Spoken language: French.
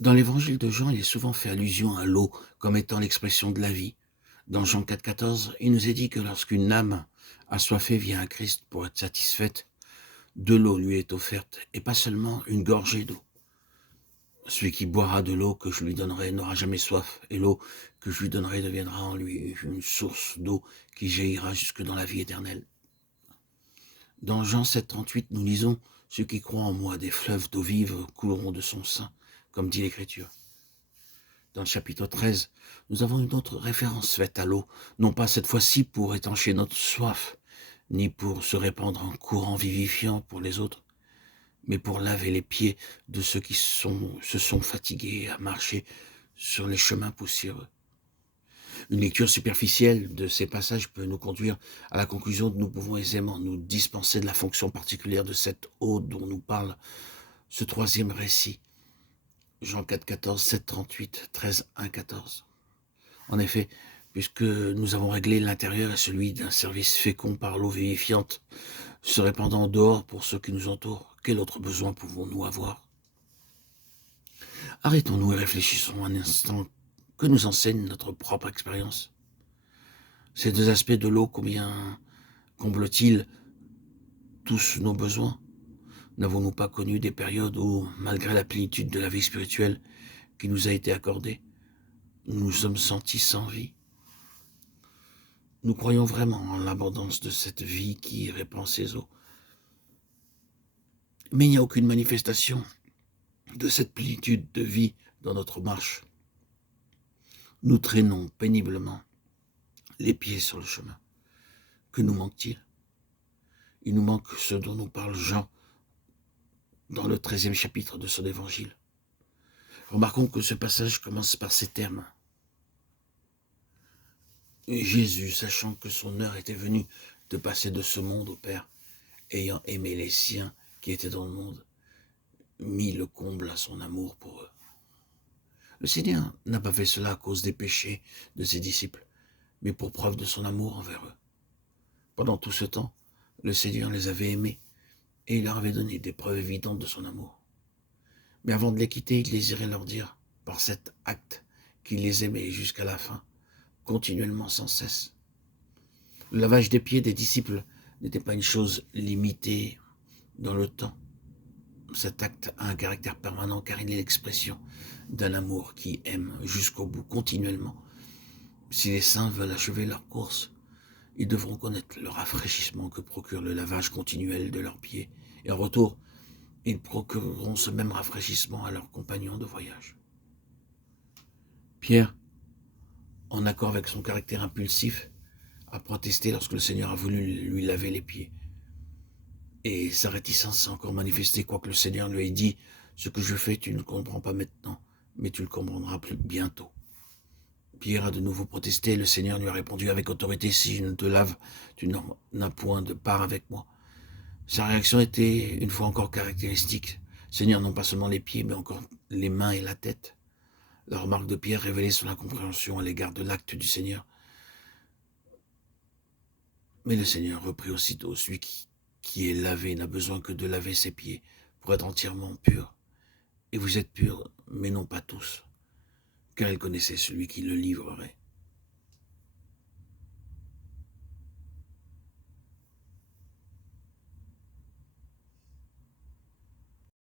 Dans l'évangile de Jean, il est souvent fait allusion à l'eau comme étant l'expression de la vie. Dans Jean 4,14, il nous est dit que lorsqu'une âme assoiffée vient à Christ pour être satisfaite, de l'eau lui est offerte, et pas seulement une gorgée d'eau. Celui qui boira de l'eau que je lui donnerai n'aura jamais soif, et l'eau que je lui donnerai deviendra en lui une source d'eau qui jaillira jusque dans la vie éternelle. Dans Jean 7,38, nous lisons « Ceux qui croient en moi, des fleuves d'eau vive couleront de son sein », comme dit l'Écriture. Dans le chapitre 13, nous avons une autre référence faite à l'eau, non pas cette fois-ci pour étancher notre soif, ni pour se répandre en courant vivifiant pour les autres, mais pour laver les pieds de ceux qui se sont fatigués à marcher sur les chemins poussiéreux. Une lecture superficielle de ces passages peut nous conduire à la conclusion que nous pouvons aisément nous dispenser de la fonction particulière de cette eau dont nous parle ce troisième récit. Jean 4,14, 7,38, 13, 1, 14. En effet, puisque nous avons réglé l'intérieur et celui d'un service fécond par l'eau vivifiante, se répandant en dehors pour ceux qui nous entourent, quel autre besoin pouvons-nous avoir? Arrêtons-nous et réfléchissons un instant. Que nous enseigne notre propre expérience? Ces deux aspects de l'eau, combien comblent-ils tous nos besoins? N'avons-nous pas connu des périodes où, malgré la plénitude de la vie spirituelle qui nous a été accordée, nous nous sommes sentis sans vie? Nous croyons vraiment en l'abondance de cette vie qui répand ses eaux. Mais il n'y a aucune manifestation de cette plénitude de vie dans notre marche. Nous traînons péniblement les pieds sur le chemin. Que nous manque-t-il? Il nous manque ce dont nous parle Jean dans le 13e chapitre de son évangile. Remarquons que ce passage commence par ces termes. Jésus, sachant que son heure était venue de passer de ce monde au Père, ayant aimé les siens qui étaient dans le monde, mit le comble à son amour pour eux. Le Seigneur n'a pas fait cela à cause des péchés de ses disciples, mais pour preuve de son amour envers eux. Pendant tout ce temps, le Seigneur les avait aimés et il leur avait donné des preuves évidentes de son amour. Mais avant de les quitter, il désirait leur dire, par cet acte, qu'il les aimait jusqu'à la fin, continuellement, sans cesse. Le lavage des pieds des disciples n'était pas une chose limitée dans le temps. Cet acte a un caractère permanent car il est l'expression d'un amour qui aime jusqu'au bout, continuellement. Si les saints veulent achever leur course, ils devront connaître le rafraîchissement que procure le lavage continuel de leurs pieds. Et en retour, ils procureront ce même rafraîchissement à leurs compagnons de voyage. Pierre, en accord avec son caractère impulsif, a protesté lorsque le Seigneur a voulu lui laver les pieds. Et sa réticence s'est encore manifestée, quoique le Seigneur lui ait dit « Ce que je fais, tu ne comprends pas maintenant, mais tu le comprendras plus bientôt. » Pierre a de nouveau protesté, le Seigneur lui a répondu avec autorité « Si je ne te lave, tu n'as point de part avec moi. » Sa réaction était une fois encore caractéristique. Seigneur, non pas seulement les pieds, mais encore les mains et la tête. La remarque de Pierre révélait son incompréhension à l'égard de l'acte du Seigneur. Mais le Seigneur reprit aussitôt, celui qui est lavé n'a besoin que de laver ses pieds pour être entièrement pur. Et vous êtes purs, mais non pas tous, car il connaissait celui qui le livrerait.